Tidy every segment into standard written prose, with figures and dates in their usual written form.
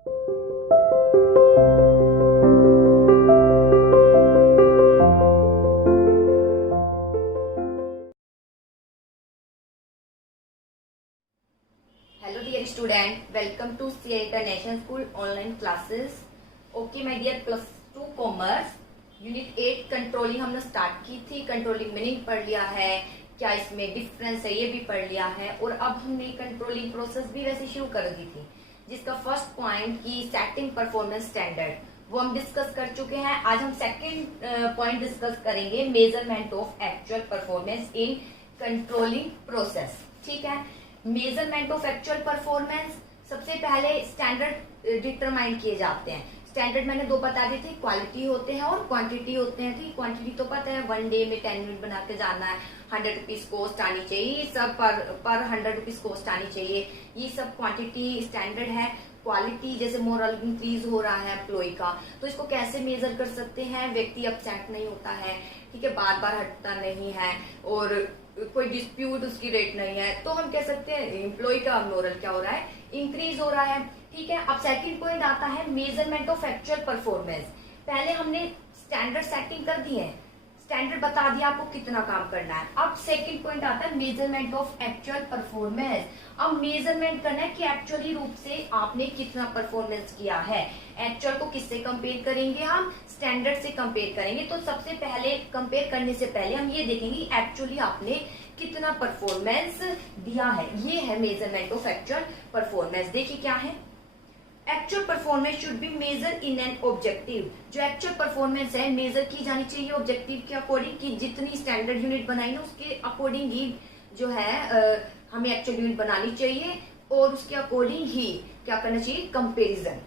Hello dear student, welcome to CA International School online classes. Okay my dear plus 2 commerce unit 8 controlling हमने start की थी. Controlling meaning पढ़ लिया है, क्या इसमें डिफरेंस है ये भी पढ़ लिया है. और अब हमने कंट्रोलिंग प्रोसेस भी वैसे शुरू कर दी थी, जिसका फर्स्ट पॉइंट की सेटिंग परफॉर्मेंस स्टैंडर्ड वो हम डिस्कस कर चुके हैं. आज हम सेकंड पॉइंट डिस्कस करेंगे, measurement of actual performance in controlling process. ठीक है, मेजरमेंट ऑफ एक्चुअल परफॉर्मेंस. सबसे पहले स्टैंडर्ड डिटरमाइन किए जाते हैं. स्टैंडर्ड मैंने दो बता दिए थे, क्वालिटी होते हैं और क्वांटिटी होते हैं. ठीक, क्वांटिटी तो पता है, 1 डे में 10 यूनिट बना के जाना है, 100 रुपीज कॉस्ट आनी चाहिए, ये सब पर 100 रुपीज कॉस्ट आनी चाहिए, ये सब क्वांटिटी स्टैंडर्ड है. क्वालिटी जैसे मोरल इंक्रीज हो रहा है एम्प्लॉय का, तो इसको कैसे मेजर कर सकते हैं. व्यक्ति अपसेट नहीं होता है, ठीक है, बार बार हटता नहीं है और कोई डिस्प्यूट उसकी रेट नहीं है, तो हम कह सकते हैं एम्प्लॉय का मोरल क्या हो रहा है, इंक्रीज हो रहा है. ठीक है, अब सेकंड पॉइंट आता है मेजरमेंट ऑफ एक्चुअल परफॉर्मेंस. पहले हमने स्टैंडर्ड सेटिंग कर दी है, स्टैंडर्ड बता दिया आपको कितना काम करना है. अब सेकंड पॉइंट आता है मेजरमेंट ऑफ एक्चुअल परफॉर्मेंस. अब मेजरमेंट करना है कि एक्चुअली रूप से आपने कितना परफॉर्मेंस किया है. एक्चुअल को किससे कंपेयर करेंगे, हम स्टैंडर्ड से कंपेयर करेंगे. तो सबसे पहले कंपेयर करने से पहले हम ये देखेंगे एक्चुअली आपने कितना परफॉर्मेंस दिया है. ये है मेजरमेंट ऑफ एक्चुअल परफॉर्मेंस. देखिए क्या है, actual performance should be measure in an objective. जो एक्चुअल परफॉर्मेंस है मेजर की जानी चाहिए ऑब्जेक्टिव के अकॉर्डिंग, कि जितनी स्टैंडर्ड यूनिट बनाई ना उसके अकॉर्डिंग ही जो है हमें एक्चुअल यूनिट बनानी चाहिए और उसके अकॉर्डिंग ही क्या करना चाहिए, comparison.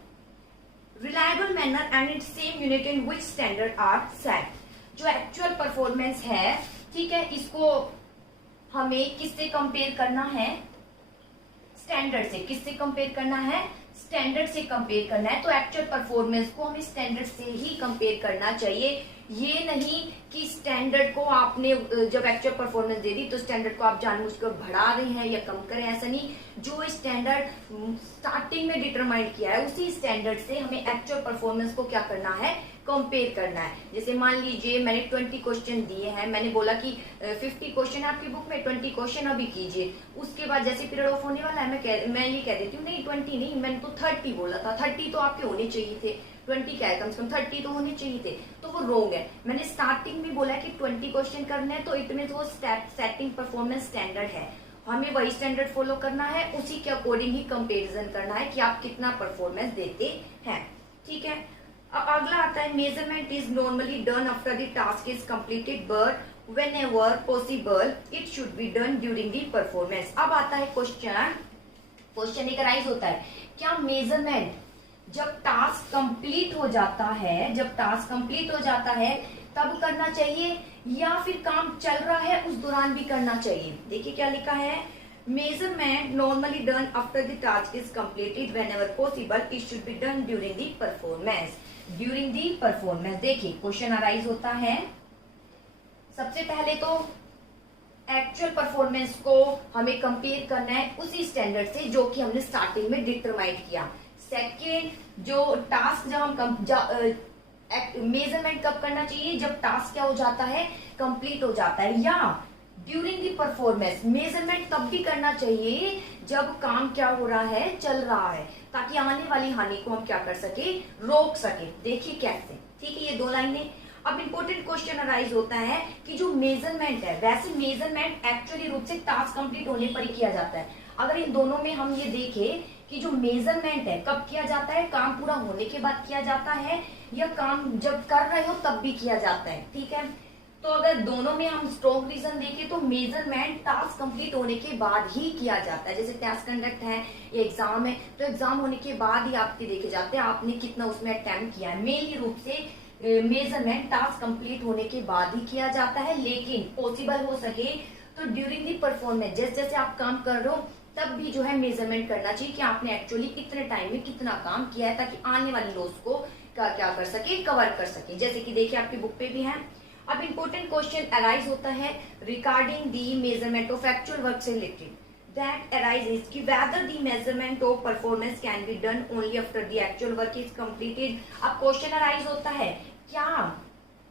Reliable manner and in same unit in which standard are set. जो एक्चुअल परफॉर्मेंस है, ठीक है, इसको हमें किससे कंपेयर करना है, स्टैंडर्ड से. किससे कंपेयर करना है, स्टैंडर्ड से कंपेयर करना है. तो एक्चुअल परफॉर्मेंस को हमें स्टैंडर्ड से ही कंपेयर करना चाहिए. ये नहीं कि स्टैंडर्ड को आपने जब एक्चुअल परफॉर्मेंस दे दी तो स्टैंडर्ड को आप जानबूझकर बढ़ा रहे हैं या कम करें, ऐसा नहीं. जो स्टैंडर्ड स्टार्टिंग में डिटरमाइन किया है उसी स्टैंडर्ड से हमें एक्चुअल परफॉर्मेंस को क्या करना है, कंपेयर करना है. जैसे मान लीजिए मैंने 20 क्वेश्चन दिए हैं, मैंने बोला कि 50 क्वेश्चन है आपकी बुक में, 20 क्वेश्चन अभी कीजिए. उसके बाद जैसे पीरियड ऑफ होने वाला है मैं ये कह देती हूँ नहीं 20 नहीं, मैंने तो 30 बोला था. 30 तो आपके होने चाहिए थे, 20 क्या है, कम से कम 30 तो होने चाहिए थे. तो वो रोंग है. मैंने स्टार्टिंग में बोला कि 20 क्वेश्चन करने हैं, तो इतने तो सेटिंग परफॉर्मेंस स्टैंडर्ड है, हमें वही स्टैंडर्ड फॉलो करना है, उसी के अकॉर्डिंग ही कंपेरिजन करना है कि आप कितना परफॉर्मेंस देते हैं. ठीक है, अब अगला आता है measurement is normally done after the task is completed but whenever possible it should be done during the performance. अब आता है क्वेश्चन एक राइज होता है, क्या मेजरमेंट जब टास्क कंप्लीट हो जाता है, जब टास्क कंप्लीट हो जाता है तब करना चाहिए या फिर काम चल रहा है उस दौरान भी करना चाहिए. देखिए क्या लिखा है, measurement normally done after the task is completed whenever possible it should be done during the performance. During the performance देखिए क्वेश्चन अराइज होता है. सबसे पहले तो एक्चुअल परफॉर्मेंस को हमें कंपेयर करना है उसी स्टैंडर्ड से जो कि हमने स्टार्टिंग में डिटरमाइन किया. सेकेंड, जो टास्क जब हम मेजरमेंट कब करना चाहिए, जब टास्क क्या हो जाता है, कंप्लीट हो जाता है. या ड्यूरिंग द परफॉर्मेंस मेजरमेंट तब भी करना चाहिए जब काम क्या हो रहा है, चल रहा है, ताकि आने वाली हानि को हम क्या कर सके, रोक सके. देखिए कैसे. ठीक है, ये दो लाइनें. अब इम्पोर्टेंट क्वेश्चन अराइज होता है कि जो मेजरमेंट है, वैसे मेजरमेंट एक्चुअली रूप से टास्क कंप्लीट होने पर ही किया जाता है. अगर इन दोनों में हम ये देखें कि जो मेजरमेंट है कब किया जाता है, काम पूरा होने के बाद किया जाता है या काम जब कर रहे हो तब भी किया जाता है. ठीक है, तो अगर दोनों में हम स्ट्रॉन्ग रीजन देखें तो मेजरमेंट टास्क कंप्लीट होने के बाद ही किया जाता है. जैसे टेस्ट कंडक्ट है, ये एग्जाम है, तो एग्जाम होने के बाद ही आपके देखे जाते हैं आपने कितना उसमें अटेम्प्ट किया है. मेनली रूप से मेजरमेंट टास्क कंप्लीट होने के बाद ही किया जाता है, लेकिन पॉसिबल हो सके तो ड्यूरिंग द परफॉर्मेंस जैसे जैसे आप काम कर रहे हो तब भी जो है मेजरमेंट करना चाहिए कि आपने एक्चुअली इतने टाइम में कितना काम किया है, ताकि आने वाले लॉस को क्या कर सके, कवर कर सके. जैसे कि देखिए आपकी बुक पे भी है. अब इम्पोर्टेंट क्वेश्चन अराइज होता है regarding the measurement of actual work से रिलेटेड. that arises कि whether the measurement of performance can be done only after the actual work is completed। अब क्वेश्चन अराइज होता है, क्या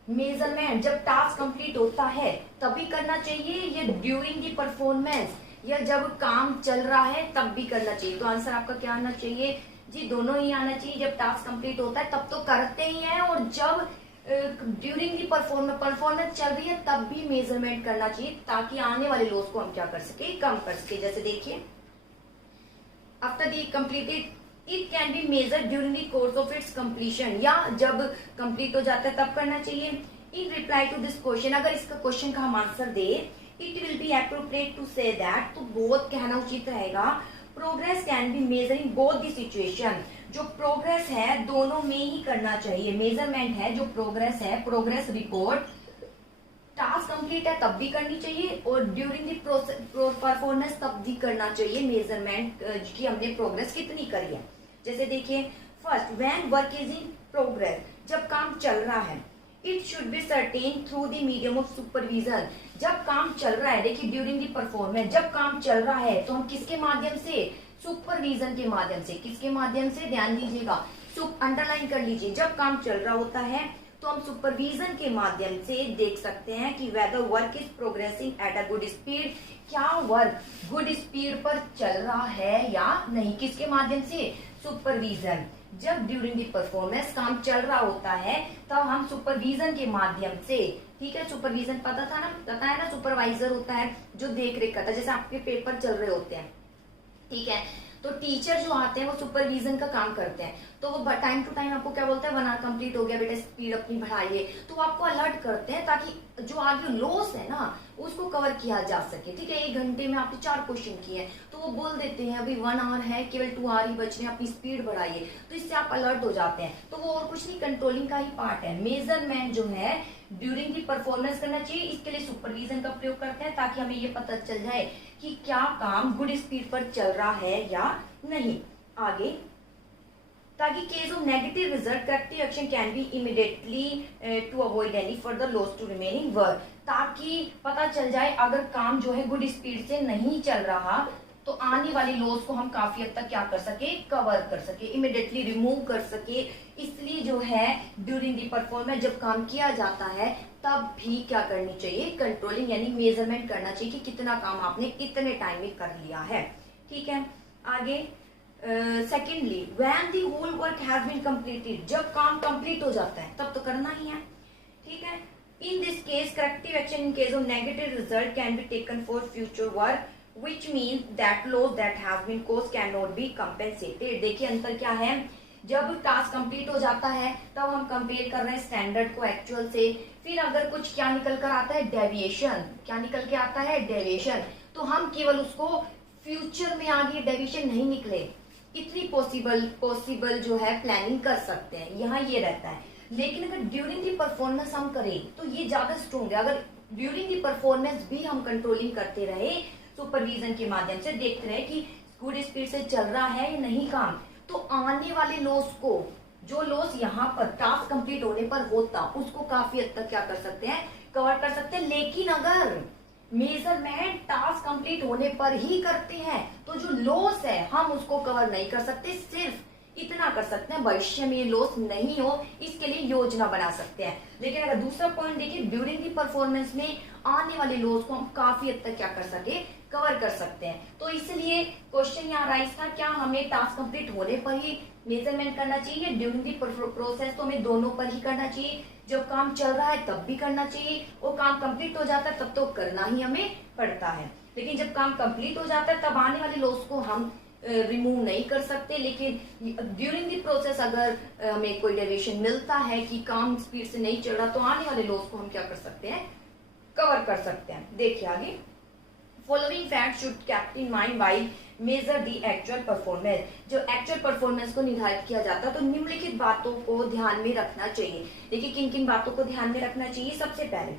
मेजरमेंट जब टास्क कंप्लीट होता है तभी करना चाहिए या ड्यूरिंग द परफॉर्मेंस या जब काम चल रहा है तब भी करना चाहिए? तो आंसर आपका क्या आना चाहिए जी? दोनों ही आना चाहिए। जब टास्क कंप्लीट होता है तब तो करते ही हैं, और जब ड्यूरिंग दी परफॉर्मेंस चल रही है तब भी मेजरमेंट करना चाहिए, ताकि आने वाले लॉस को हम क्या कर सके, कम कर सके। जैसे देखिए, after the completed it can be measure during the course of its completion, या जब कंप्लीट हो जाता है तब करना चाहिए। In reply to this question, अगर इसका क्वेश्चन का हम आंसर दे, it will be appropriate to say that, तो बहुत कहना उचित रहेगा, progress can be measure in both the situation. जो प्रोग्रेस है दोनों में ही करना चाहिए। मेजरमेंट है जो प्रोग्रेस है, प्रोग्रेस रिपोर्ट टास्क कंप्लीट है तब भी करनी चाहिए, और ड्यूरिंग दी परफॉर्मेंस तब भी करना चाहिए मेजरमेंट कि हमने प्रोग्रेस कितनी करी है। जैसे देखिए, first when work is in progress, जब काम चल रहा है, it should be certain through the medium of supervision. जब काम चल रहा है, देखिए ड्यूरिंग द परफॉर्मेंस जब काम चल रहा है तो हम किसके माध्यम से, सुपरविजन के माध्यम से। किसके माध्यम से, ध्यान दीजिएगा, अंडरलाइन कर लीजिए। जब काम चल रहा होता है तो हम सुपरविजन के माध्यम से देख सकते हैं कि whether work is progressing at a good speed, क्या वर्क गुड स्पीड पर चल रहा है या नहीं। किसके माध्यम से, सुपरविजन। जब ड्यूरिंग द परफॉर्मेंस काम चल रहा होता है तब हम सुपरविजन के माध्यम से, ठीक है, सुपरविजन पता था ना, पता है ना, सुपरवाइजर होता है जो देख रेख करता है। जैसे आपके पेपर चल रहे होते हैं, ठीक है, तो टीचर जो आते हैं वो सुपरविजन का काम करते हैं, तो वो टाइम टू टाइम आपको क्या बोलते हैं, 1 आवर कंप्लीट हो गया बेटा, स्पीड अपनी बढ़ाइए, तो वो आपको अलर्ट करते हैं ताकि जो आगे लॉस है ना उसको कवर किया जा सके। ठीक है, 1 घंटे में आपने 4 क्वेश्चन किए हैं तो वो बोल देते हैं अभी 1 आवर है, केवल 2 आवर ही बच रहे हैं, अपनी स्पीड बढ़ाइए, तो इससे आप अलर्ट हो जाते हैं। तो वो और कुछ नहीं, कंट्रोलिंग का ही पार्ट है। मेजरमेंट जो है ड्यूरिंग दी परफॉर्मेंस करना चाहिए, इसके लिए सुपरविजन का प्रयोग करते हैं ताकि हमें ये पता चल जाए कि क्या काम गुड स्पीड पर चल रहा है या नहीं। आगे, ताकि case of negative result corrective action can be immediately to avoid any further loss to remaining work, ताकि पता चल जाए अगर काम जो है गुड स्पीड से नहीं चल रहा तो आने वाली लॉस को हम काफी हद तक क्या कर सके, कवर कर सके, इमीडिएटली रिमूव कर सके। इसलिए जो है ड्यूरिंग दी परफॉर्मेंस जब काम किया जाता है तब भी क्या करनी चाहिए, कंट्रोलिंग यानी मेजरमेंट करना चाहिए कि कितना काम आपने कितने टाइम में कर लिया है। ठीक है, आगे secondly when the whole work has been completed, जब काम कंप्लीट हो जाता है तब तो करना ही है। ठीक है, in this case corrective action in case of negative result can be taken for future work which means that loss that has been caused cannot be compensated। देखिए अंतर क्या है, जब टास्क कंप्लीट हो जाता है तब हम कंपेयर कर रहे हैं स्टैंडर्ड को एक्चुअल से, फिर अगर कुछ क्या निकल कर आता है, डेविएशन, क्या निकल के आता है, डेविएशन, तो हम केवल उसको फ्यूचर में आगे डेविएशन नहीं निकले इतनी पॉसिबल जो है प्लानिंग कर सकते हैं, यहाँ ये रहता है। लेकिन अगर ड्यूरिंग दी परफॉर्मेंस हम करें तो ये ज्यादा स्ट्रॉन्ग है। अगर ड्यूरिंग दी परफॉर्मेंस भी हम कंट्रोलिंग करते रहे, सुपरविजन के माध्यम से देखते रहे कि गुड स्पीड से चल रहा है या नहीं काम, तो आने वाले लॉस को, जो लॉस यहाँ पर टास्क कंप्लीट होने पर होता, उसको काफी हद तक क्या कर सकते हैं, कवर कर सकते हैं। लेकिन अगर मेजरमेंट टास्क कंप्लीट होने पर ही करते हैं तो जो लॉस है हम उसको कवर नहीं कर सकते, सिर्फ इतना कर सकते हैं भविष्य में लॉस नहीं हो, इसके लिए योजना बना सकते हैं। लेकिन अगर दूसरा पॉइंट देखिए, ड्यूरिंग दी परफॉर्मेंस में आने वाले लॉस को हम काफी हद तक क्या कर सके, कवर कर सकते हैं। तो इसलिए क्वेश्चन यहाँ राइज था, क्या हमें टास्क कंप्लीट होने पर ही मेजरमेंट करना चाहिए, ड्यूरिंग दी प्रोसेस तो हमें दोनों पर ही करना चाहिए, जब काम चल रहा है तब भी करना चाहिए, और काम कंप्लीट हो जाता है तब तो करना ही हमें पड़ता है। लेकिन जब काम कंप्लीट हो जाता है तब आने वाले लॉस को हम रिमूव नहीं कर सकते। लेकिन ड्यूरिंग द प्रोसेस अगर हमें कोई डेविएशन मिलता है कि काम स्पीड से नहीं चल रहा, तो आने वाले लॉस को हम क्या कर सकते हैं, कवर कर सकते हैं। देखिए आगे, following fact should keep in mind while measure the actual performance. जो एक्चुअल परफॉर्मेंस को निर्धारित किया जाता है तो निम्नलिखित बातों को ध्यान में रखना चाहिए। देखिए किन किन बातों को ध्यान में रखना चाहिए। सबसे पहले,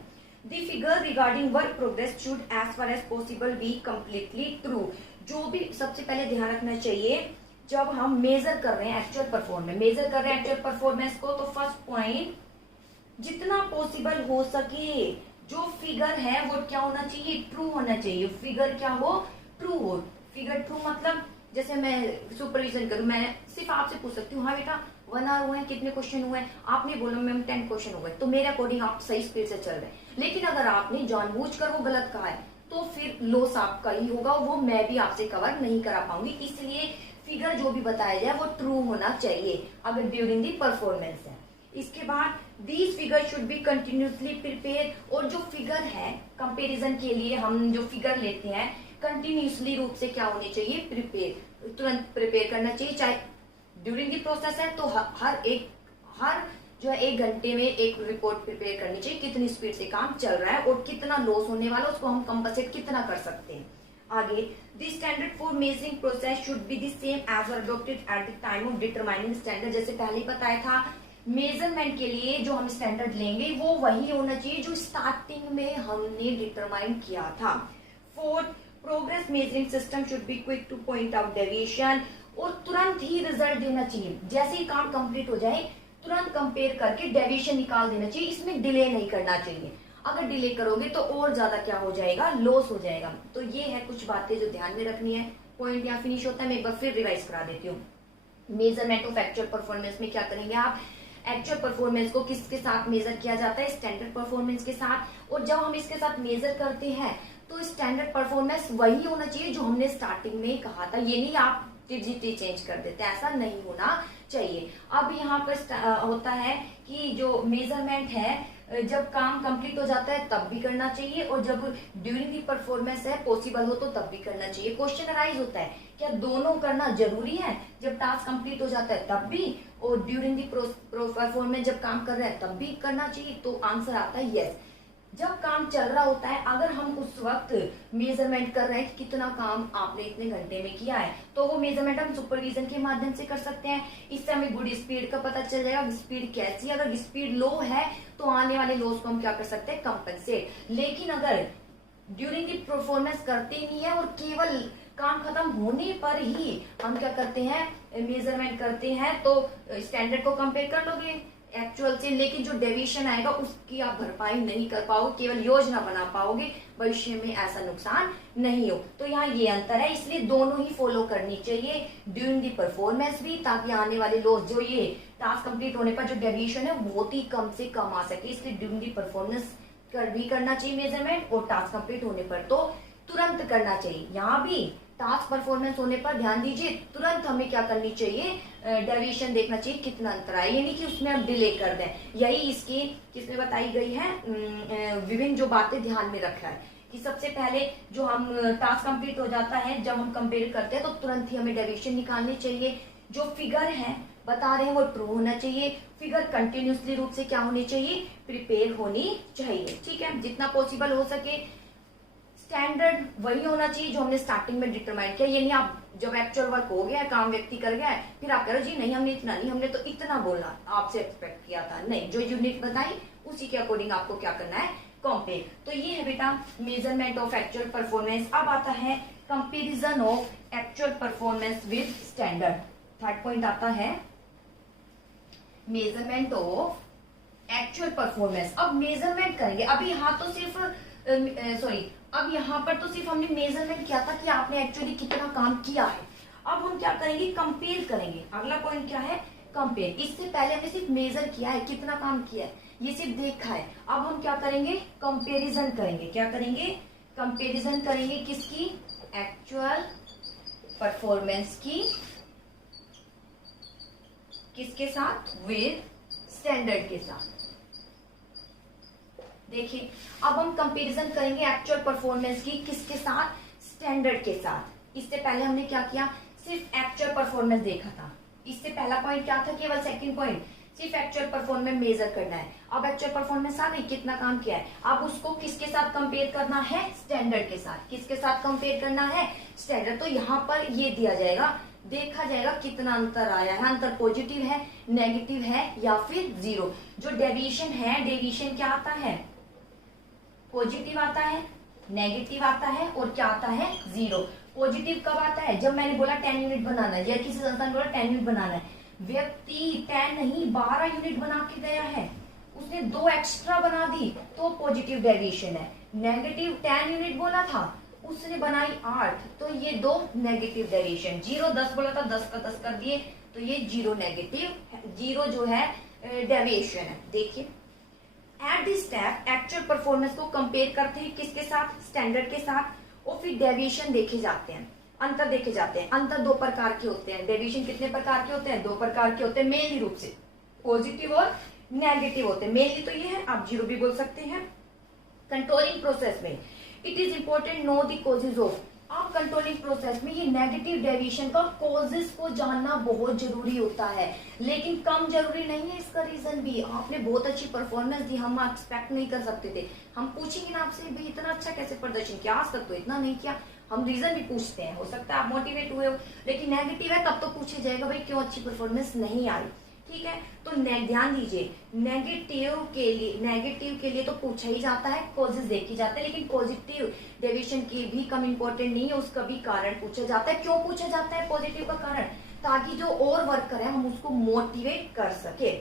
the figure regarding work progress should as far as possible be completely true. जो भी सबसे पहले ध्यान रखना चाहिए, जब हम मेजर कर रहे हैं एक्चुअल परफॉर्मेंस, मेजर कर रहे हैं एक्चुअल परफॉर्मेंस को, तो फर्स्ट पॉइंट, जितना पॉसिबल हो सके जो फिगर है वो क्या होना चाहिए, ट्रू होना चाहिए। फिगर क्या हो, ट्रू हो। फिगर थ्रू मतलब जैसे मैं सुपरविजन करूं, मैं सिर्फ आपसे पूछ सकती हूँ, हाँ बेटा 1 आवर हुए हैं, कितने क्वेश्चन हुए हैं, आपने बोला मैम 10 क्वेश्चन हुए, तो मेरे अकॉर्डिंग आप सही स्पीड से चल रहे हैं। लेकिन अगर आपने जानबूझकर वो गलत कहा है तो फिर लॉस आपका ही होगा, वो मैं भी आपसे कवर नहीं करा पाऊंगी। इसलिए फिगर जो भी बताया जाए वो ट्रू होना चाहिए अगर ड्यूरिंग दी परफॉर्मेंस है। इसके बाद these figure should be continuously prepare, और जो फिगर है कंपैरिजन के लिए हम जो फिगर लेते हैं कंटिन्यूसली रूप से क्या होने चाहिए, प्रिपेयर, तुरंत प्रिपेयर करना चाहिए। चाहे ड्यूरिंग दी प्रोसेस है तो हर जो है 1 घंटे में एक रिपोर्ट प्रिपेयर करनी चाहिए, कितनी स्पीड से काम चल रहा है और कितना लॉस होने वाला है उसको हम कंपनसेट कितना कर सकते हैं। आगे the standard for measuring process should be the same as adopted at the time of determining standard. जैसे पहले ही बताया था, मेजरमेंट के लिए जो हम स्टैंडर्ड लेंगे वो वही होना चाहिए जो स्टार्टिंग में हमने डिटरमाइन किया था। Fourth, progress measuring system should be quick two point out deviation, और तुरंत ही रिजल्ट देना चाहिए। जैसे ही काम कंप्लीट हो जाए तुरंत कंपेयर करके डेविएशन निकाल देना चाहिए, इसमें डिले नहीं करना चाहिए। अगर डिले करोगे तो और ज्यादा क्या हो जाएगा, लॉस हो जाएगा। तो ये है कुछ बातें जो ध्यान में रखनी है। पॉइंट यहाँ फिनिश होता है, मैं एक बार फिर रिवाइज करा देती हूँ। मेजरमेंट ऑफ एक्चुअल परफॉर्मेंस में क्या करेंगे आप, एक्चुअल परफॉर्मेंस को किसके साथ मेजर किया जाता है, स्टैंडर्ड परफॉर्मेंस के साथ। और जब हम इसके साथ मेजर करते हैं तो स्टैंडर्ड परफॉर्मेंस वही होना चाहिए जो हमने स्टार्टिंग में कहा था। ये नहीं आप टिजिटी चेंज कर देते, ऐसा नहीं होना चाहिए। अब यहाँ पर होता है कि जो मेजरमेंट है जब काम कंप्लीट हो जाता है तब भी करना चाहिए, और जब ड्यूरिंग दी परफॉर्मेंस है पॉसिबल हो तो तब भी करना चाहिए। क्वेश्चन अराइज होता है क्या दोनों करना जरूरी है, जब टास्क कंप्लीट हो जाता है तब भी और ड्यूरिंग दी परफॉर्मेंस जब काम कर रहे हैं तब भी करना चाहिए। तो आंसर आता है यस। जब काम चल रहा होता है अगर हम उस वक्त मेजरमेंट कर रहे हैं कि कितना काम आपने इतने घंटे में किया है, तो वो मेजरमेंट हम सुपरविजन के माध्यम से कर सकते हैं। इससे हमें गुड स्पीड का पता चल जाएगा, स्पीड कैसी है। अगर स्पीड लो है तो आने वाले लॉस को हम क्या कर सकते हैं, कंपनसेट। लेकिन अगर ड्यूरिंग दी परफॉर्मेंस करते ही नहीं है और केवल काम खत्म होने पर ही हम क्या करते हैं, मेजरमेंट करते हैं, तो स्टैंडर्ड को कंपेयर कर लोगे एक्चुअल से, लेकिन जो डेविएशन आएगा उसकी आप भरपाई नहीं कर पाओगे, केवल योजना बना पाओगे, भविष्य में ऐसा नुकसान नहीं हो। तो यहाँ ये अंतर है, इसलिए दोनों ही फॉलो करनी चाहिए, ड्यूरिंग दी परफॉर्मेंस भी, ताकि आने वाले लॉस जो ये टास्क कंप्लीट होने पर जो डेविएशन है बहुत ही कम से कम आ सके। इसलिए ड्यूरिंग दी परफॉर्मेंस भी करना चाहिए मेजरमेंट, और टास्क कंप्लीट होने पर तो तुरंत करना चाहिए। यहाँ भी टास्क परफॉर्मेंस होने पर ध्यान दीजिए, तुरंत हमें क्या करनी चाहिए, डेविएशन देखना चाहिए कितना अंतर आए, यानी कि उसमें हम डिले कर दें। यही इसकी किसमें बताई गई है, विभिन्न जो बातें ध्यान में रखा है कि सबसे पहले जो हम टास्क कंप्लीट हो जाता है जब हम कंपेयर करते हैं तो तुरंत ही हमें डेविएशन निकालनी चाहिए। जो फिगर है बता रहे हैं वो ट्रू होना चाहिए। फिगर कंटिन्यूसली रूप से क्या होनी चाहिए, प्रिपेयर होनी चाहिए। ठीक है, जितना पॉसिबल हो सके स्टैंडर्ड वही होना चाहिए जो हमने स्टार्टिंग में डिटरमाइन किया। ये नहीं आप जब एक्चुअल वर्क हो गया, काम व्यक्ति कर गया है, फिर आप कह रहे हो जी नहीं हमने इतना नहीं, हमने तो इतना बोला, आपसे एक्सपेक्ट किया था। नहीं, जो यूनिट बताई उसी के अकॉर्डिंग आपको क्या करना है, कंपेयर। तो ये है बेटा मेजरमेंट ऑफ एक्चुअल परफॉर्मेंस। अब आता है comparison of actual performance with standard. Third point आता है मेजरमेंट ऑफ एक्चुअल परफॉर्मेंस। अब मेजरमेंट करेंगे, अभी यहाँ तो सिर्फ अब यहाँ पर तो सिर्फ हमने मेजरमेंट किया था कि आपने एक्चुअली कितना काम किया है। अब हम क्या करेंगे, कंपेयर करेंगे। अगला पॉइंट क्या है, कंपेयर। इससे पहले हमने सिर्फ मेजर किया है, कितना काम किया है ये सिर्फ देखा है। अब हम क्या करेंगे, कंपेरिजन करेंगे। क्या करेंगे, कंपेरिजन करेंगे किसकी, एक्चुअल परफॉर्मेंस की, किसके साथ, विद स्टैंडर्ड के साथ। देखिए अब हम कंपैरिजन करेंगे एक्चुअल परफॉर्मेंस की किसके साथ, स्टैंडर्ड के साथ। इससे पहले हमने क्या किया, सिर्फ एक्चुअल परफॉर्मेंस देखा था। इससे पहला पॉइंट क्या था, केवल सेकंड पॉइंट सिर्फ एक्चुअल परफॉर्मेंस मेजर करना है। अब एक्चुअल परफॉर्मेंस आ गई, कितना काम किया है, अब उसको किसके साथ कंपेयर करना है, स्टैंडर्ड के साथ। किसके साथ कंपेयर करना है, स्टैंडर्ड। तो यहाँ पर ये दिया जाएगा, देखा जाएगा कितना अंतर आया है, अंतर पॉजिटिव है, नेगेटिव है या फिर जीरो। जो डेविएशन है, डेविएशन क्या आता है, पॉजिटिव आता है, नेगेटिव आता है और क्या आता है, जीरो। पॉजिटिव कब आता है, जब मैंने बोला 10 यूनिट बनाना है, या किसी संस्थान ने बोला 10 यूनिट बनाना है, व्यक्ति 10 नहीं 12 यूनिट बना के गया है, उसने 2 एक्स्ट्रा बना दी तो पॉजिटिव डेविएशन है। नेगेटिव 10 यूनिट बोला था उसने बनाई 8, तो ये 2 नेगेटिव डेविएशन। 0 10 बोला था, 10 का 10 कर दिए, तो ये 0 नेगेटिव, 0 जो है डेविएशन है। देखिए at this step actual performance को कंपेयर करते हैं किसके साथ, स्टैंडर्ड के साथ, और फिर डेविएशन देखे जाते हैं, अंतर देखे जाते हैं। अंतर 2 प्रकार के होते हैं। डेविएशन कितने प्रकार के होते हैं, 2 प्रकार के होते हैं मेनली रूप से, पॉजिटिव और नेगेटिव होते हैं। मेनली तो ये है, आप 0 भी बोल सकते हैं। कंट्रोलिंग प्रोसेस में it is important know the causes of, आप कंट्रोलिंग प्रोसेस में ये नेगेटिव डेविएशन का कॉजेज को जानना बहुत जरूरी होता है, लेकिन कम जरूरी नहीं है इसका रीजन भी। आपने बहुत अच्छी परफॉर्मेंस दी, हम एक्सपेक्ट नहीं कर सकते थे। हम पूछेंगे ना आपसे भाई इतना अच्छा कैसे प्रदर्शन किया, आज तक तो इतना नहीं किया, हम रीजन भी पूछते हैं। हो सकता है आप मोटिवेट हुए हो, लेकिन नेगेटिव है तब तो पूछा जाएगा भाई क्यों अच्छी परफॉर्मेंस नहीं आई। ठीक है, तो ध्यान दीजिए नेगेटिव के लिए तो पूछा ही जाता है, कॉजेज देखे जाते हैं, लेकिन पॉजिटिव डेविएशन की भी कम इंपॉर्टेंट नहीं है, उसका भी कारण पूछा जाता है। क्यों पूछा जाता है पॉजिटिव का कारण, ताकि जो और वर्कर है हम उसको मोटिवेट कर सके।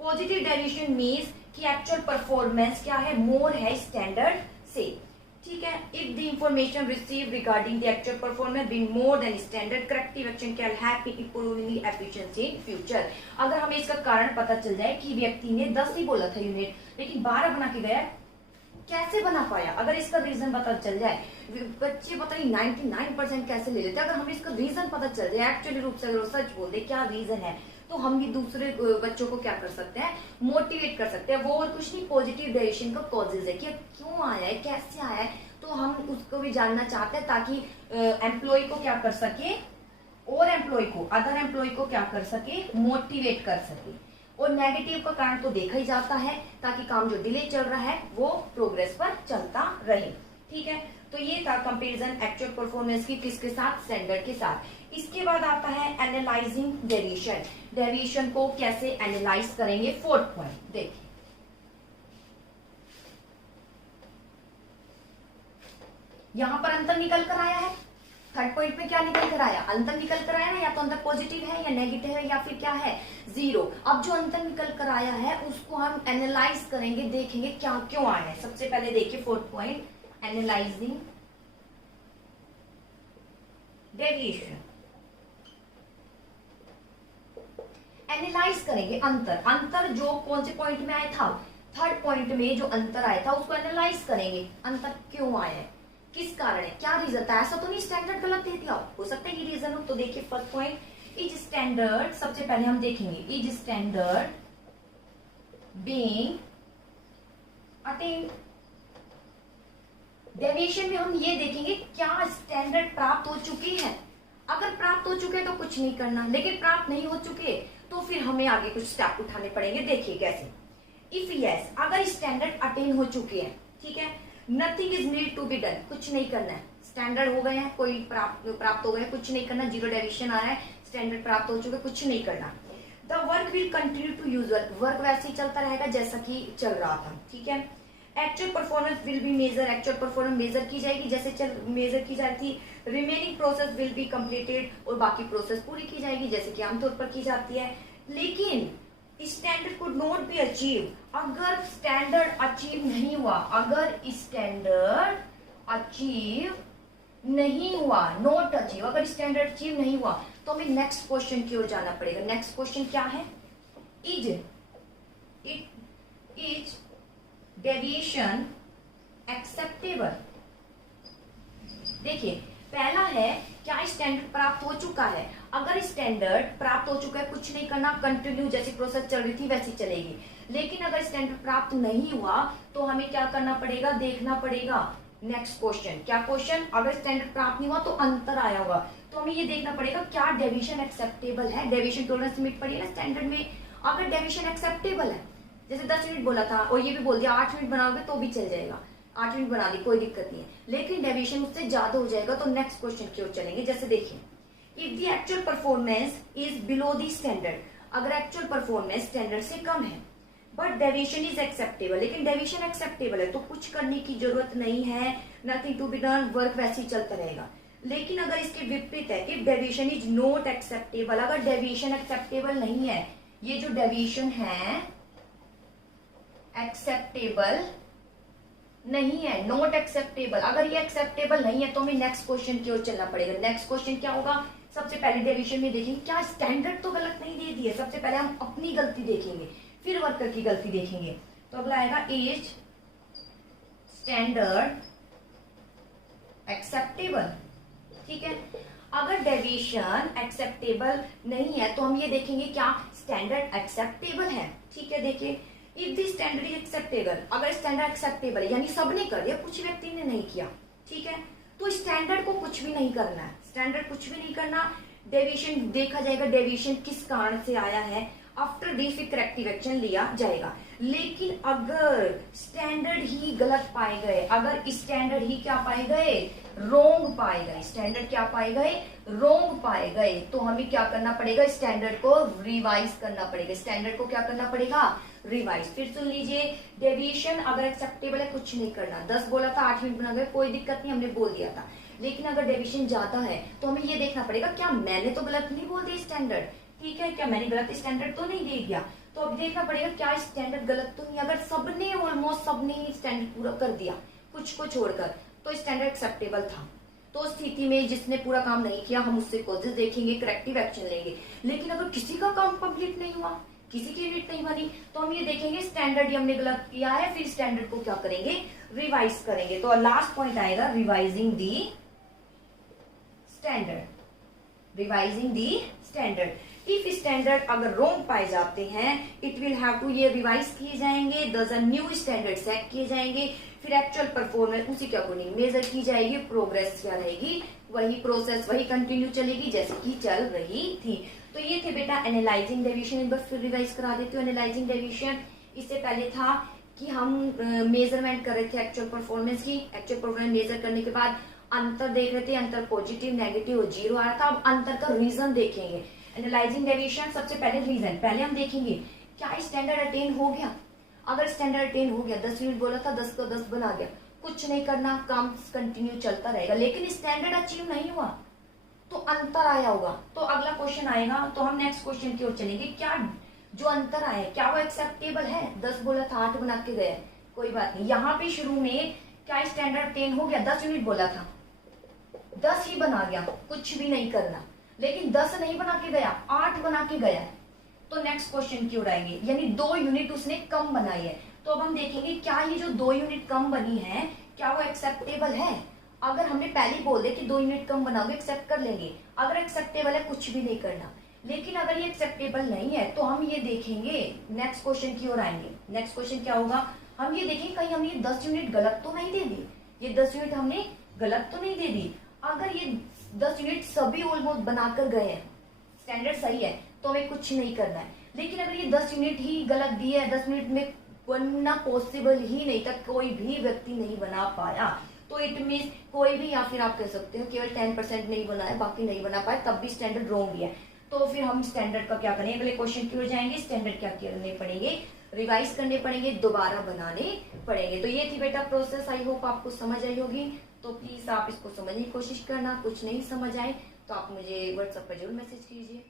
पॉजिटिव डेविएशन मीन्स कि एक्चुअल परफॉर्मेंस क्या है, मोर है स्टैंडर्ड से। ठीक है, if the information receive regarding the actual performance being more than standard, corrective action can help in improving the efficiency in future. अगर हमें इसका कारण पता चल जाए कि व्यक्ति ने 10 ही बोला था यूनिट, लेकिन 12 बना के गया, कैसे बना पाया, अगर इसका रीजन पता चल जाए, बच्चे पता नहीं 99% कैसे ले लेते, अगर हमें इसका रीजन पता चल जाए, एक्चुअली रूप से अगर सच बोल दे क्या रीजन है, तो हम भी दूसरे बच्चों को क्या कर सकते हैं, मोटिवेट कर सकते हैं। वो और कुछ नहीं, पॉजिटिव डेविएशन का कॉजेज है कि क्यों आया है, कैसे आया है, तो हम उसको भी जानना चाहते हैं, ताकि एम्प्लॉय को क्या कर सके, और एम्प्लॉय को, अदर एम्प्लॉय को क्या कर सके, मोटिवेट कर सके। और नेगेटिव का कारण तो देखा ही जाता है, ताकि काम जो डिले चल रहा है वो प्रोग्रेस पर चलता रहे। ठीक है, तो ये था कंपैरिजन एक्चुअल परफॉर्मेंस की किसके साथ, स्टैंडर्ड के साथ। इसके बाद आता है एनालाइजिंग डेविएशन, डेविएशन को कैसे एनालाइज करेंगे। 4th पॉइंट देखिए, यहां पर अंतर निकल कर आया है। 3rd पॉइंट में क्या निकल कर आया, अंतर निकल कर आया ना, या तो अंतर पॉजिटिव है या नेगेटिव है या फिर क्या है, 0। अब जो अंतर निकल कर आया है उसको हम एनालाइज करेंगे, देखेंगे क्या क्यों आया है। सबसे पहले देखिए 4th point, analysing deviation. Analyse करेंगे अंतर जो कौन से पॉइंट में आया था, 3rd पॉइंट में जो अंतर आया था उसको एनालाइज करेंगे, अंतर क्यों आया है, किस कारण है, क्या रीजन था। ऐसा तो नहीं स्टैंडर्ड गलत दे दिया, हो सकता है ये रीजन हो। तो देखिए 1st पॉइंट, इज स्टैंडर्ड, सबसे पहले हम देखेंगे is standard being attend. Deviation में हम ये देखेंगे क्या स्टैंडर्ड प्राप्त हो चुके हैं। अगर प्राप्त हो चुके तो कुछ नहीं करना, लेकिन प्राप्त नहीं हो चुके तो फिर हमें आगे कुछ स्टेप उठाने पड़ेंगे। देखिए कैसे, इफ यस, अगर स्टैंडर्ड अटेन हो चुके हैं, ठीक है, nothing is need to be done, कुछ नहीं करना है, स्टैंडर्ड हो गए हैं, कोई प्राप्त हो गए, कुछ नहीं करना, 0 डेविएशन आ रहा है, स्टैंडर्ड प्राप्त हो चुके, कुछ नहीं करना। The work will continue to usual, work वैसे ही चलता रहेगा जैसा कि चल रहा था। ठीक है, actual performance will be measure, actual performance measure की जाएगी जैसे मेजर की जाती थी। Remaining process will be completed, और बाकी प्रोसेस पूरी की जाएगी जैसे कि आमतौर पर की जाती है। लेकिन standard could not be achieve, अगर स्टैंडर्ड अचीव नहीं हुआ, अगर स्टैंडर्ड अचीव नहीं हुआ, नॉट अचीव, अगर स्टैंडर्ड अचीव नहीं हुआ, तो हमें नेक्स्ट क्वेश्चन की ओर जाना पड़ेगा। नेक्स्ट क्वेश्चन क्या है, इज डेविएशन एक्सेप्टेबल। देखिए पहला है क्या स्टैंडर्ड प्राप्त हो चुका है, अगर स्टैंडर्ड प्राप्त हो चुका है कुछ नहीं करना, कंटिन्यू जैसी प्रोसेस चल रही थी वैसी चलेगी। लेकिन अगर स्टैंडर्ड प्राप्त नहीं हुआ तो हमें क्या करना पड़ेगा, देखना पड़ेगा नेक्स्ट क्वेश्चन। क्या क्वेश्चन, अगर स्टैंडर्ड प्राप्त नहीं हुआ तो अंतर आया होगा, तो हमें ये देखना पड़ेगा क्या डेविएशन एक्सेप्टेबल है, डेविएशन टॉलरेंस लिमिट पड़ी है स्टैंडर्ड में। अगर डेविएशन एक्सेप्टेबल है, जैसे 10 मिनट बोला था और ये भी बोल दिया 8 मिनट बनाओगे तो भी चल जाएगा, 8 मिनट बना दी कोई दिक्कत नहीं है, लेकिन डेविएशन उससे ज्यादा हो जाएगा तो नेक्स्ट क्वेश्चन की ओर चलेंगे। जैसे देखिए, if the actual performance is below the standard, अगर एक्चुअल परफॉर्मेंस स्टैंडर्ड से कम है बट डेविएशन इज एक्सेप्टेबल, लेकिन डेविएशन एक्सेप्टेबल है तो कुछ करने की जरूरत नहीं है, nothing to be done, work वैसे ही चलता रहेगा। लेकिन अगर इसके विपरीत है, if deviation is not acceptable, अगर डेविएशन एक्सेप्टेबल नहीं है, ये जो डेविएशन है एक्सेप्टेबल नहीं है, नॉट एक्सेप्टेबल। अगर ये एक्सेप्टेबल नहीं है तो हमें नेक्स्ट क्वेश्चन की ओर चलना पड़ेगा। नेक्स्ट क्वेश्चन क्या होगा, सबसे पहले डेविएशन में देखेंगे क्या स्टैंडर्ड तो गलत नहीं दे दी है। सबसे पहले हम अपनी गलती देखेंगे, फिर वर्कर की गलती देखेंगे। तो अगला आएगा एज स्टैंडर्ड एक्सेप्टेबल। ठीक है, अगर डेविएशन एक्सेप्टेबल नहीं है तो हम ये देखेंगे क्या स्टैंडर्ड एक्सेप्टेबल है। ठीक है, देखिए if the standard is acceptable, अगर स्टैंडर्ड एक्सेप्टेबल है यानी सबने कर दिया, कुछ व्यक्ति ने नहीं किया, ठीक है, तो स्टैंडर्ड को कुछ भी नहीं करना है, स्टैंडर्ड कुछ भी नहीं करना। डेविएशन देखा जाएगा, डेविएशन किस कारण से आया है, आफ्टर दिस फिर करेक्टिव एक्शन लिया जाएगा। लेकिन अगर स्टैंडर्ड ही गलत पाए गए, अगर स्टैंडर्ड ही क्या पाए गए, रोंग पाए गए, स्टैंडर्ड क्या पाए गए, रोंग पाए गए, तो हमें क्या करना पड़ेगा, स्टैंडर्ड को रिवाइज करना पड़ेगा। स्टैंडर्ड को क्या करना पड़ेगा, रिवाइज। फिर सुन लीजिए, डेविएशन अगर एक्सेप्टेबल है कुछ नहीं करना, 10 बोला था 8 मिनट बना गए, कोई दिक्कत नहीं, हमने बोल दिया था। लेकिन अगर डेविएशन ज्यादा है तो हमें ये देखना पड़ेगा क्या मैंने तो गलत नहीं बोल दिया स्टैंडर्ड, ठीक है, क्या मैंने गलत स्टैंडर्ड तो नहीं दे दिया। तो अब देखना पड़ेगा क्या स्टैंडर्ड गलत तो नहीं। अगर सबने ऑलमोस्ट सबने ही स्टैंडर्ड पूरा कर दिया कुछ को छोड़कर तो स्टैंडर्ड एक्सेप्टेबल था। तो स्थिति में जिसने पूरा काम नहीं किया हम उससे कॉजेज देखेंगे, करेक्टिव एक्शन लेंगे। लेकिन अगर किसी का काम कंप्लीट नहीं हुआ, किसी की यूनिट नहीं बनी, तो हम ये देखेंगे स्टैंडर्ड ही हमने गलत किया है, फिर स्टैंडर्ड को क्या करेंगे, रिवाइज करेंगे। तो लास्ट पॉइंट आएगा revising the standard, revising the standard. If standard अगर रोंग पाए जाते हैं इट विल हैव टू, ये रिवाइज किए जाएंगे, दस न्यू स्टैंडर्ड सेट किए जाएंगे, फिर एक्चुअल परफॉर्मेंस उसी के अकॉर्डिंग मेजर की जाएगी, प्रोग्रेस क्या रहेगी, वही प्रोसेस वही कंटिन्यू चलेगी जैसे कि चल रही थी। तो ये थे बेटा एनालाइजिंग डेविएशन। एक बार फिर रिवाइज करा देती हूँ। एनालाइजिंग डेविएशन इससे पहले था कि हम मेजरमेंट कर रहे थे एक्चुअल परफॉर्मेंस की, एक्चुअल परफॉर्मेंस मेजर करने के बाद अंतर देख रहे थे, अंतर पॉजिटिव नेगेटिव और जीरो आ रहा था। अब अंतर का रीजन देखेंगे। एनालाइजिंग डेविएशन सबसे पहले रीजन, पहले हम देखेंगे क्या स्टैंडर्ड अटेन हो गया। अगर स्टैंडर्ड अटेन हो गया, 10 यूनिट बोला था 10 को 10 बना गया, कुछ नहीं करना, काम कंटिन्यू चलता रहेगा। लेकिन स्टैंडर्ड अचीव नहीं हुआ तो अंतर आया होगा। तो अगला क्वेश्चन आएगा, तो हम नेक्स्ट क्वेश्चन की ओर चलेंगे, क्या जो अंतर आया क्या वो एक्सेप्टेबल है। 10 बोला था 8 बना के गया, कोई बात नहीं। यहाँ पे शुरू में क्या स्टैंडर्ड अटेन हो गया, 10 यूनिट बोला था 10 ही बना गया, कुछ भी नहीं करना। लेकिन 10 नहीं बना के गया, 8 बना के गया, तो नेक्स्ट क्वेश्चन की ओर आएंगे, यानी 2 यूनिट उसने कम बनाई है। तो अब हम देखेंगे क्या ये जो 2 यूनिट कम बनी है क्या वो एक्सेप्टेबल है। अगर हमने पहले ही बोल दिया कि 2 यूनिट कम बनाओगे एक्सेप्ट कर लेंगे, अगर एक्सेप्टेबल है कुछ भी नहीं करना। लेकिन अगर ये एक्सेप्टेबल नहीं है तो हम ये देखेंगे, नेक्स्ट क्वेश्चन की ओर आएंगे। नेक्स्ट क्वेश्चन क्या होगा, हम ये देखेंगे कहीं हमने 10 यूनिट गलत तो नहीं दे दी, ये 10 यूनिट हमने गलत तो नहीं दे दी। अगर ये 10 यूनिट सभी ऑलमोस्ट बनाकर गए हैं, स्टैंडर्ड सही है, तो हमें कुछ नहीं करना है। लेकिन अगर ये 10 यूनिट ही गलत दी है, 10 मिनट में बनना पॉसिबल ही नहीं था, कोई भी व्यक्ति नहीं बना पाया, तो इट मीन कोई भी, या फिर आप कह सकते हो केवल 10% नहीं बना है, बाकी नहीं बना पाए, तब भी स्टैंडर्ड रॉन्ग है। तो फिर हम स्टैंडर्ड का क्या करेंगे, अगले क्वेश्चन की ओर जाएंगे। स्टैंडर्ड क्या करने पड़ेंगे, रिवाइज करने पड़ेंगे, दोबारा बनाने पड़ेंगे। तो ये थी बेटा प्रोसेस, आई होप आपको समझ आई होगी। तो प्लीज आप इसको समझने की कोशिश करना, कुछ नहीं समझ आए तो आप मुझे व्हाट्सएप पर जरूर मैसेज कीजिए।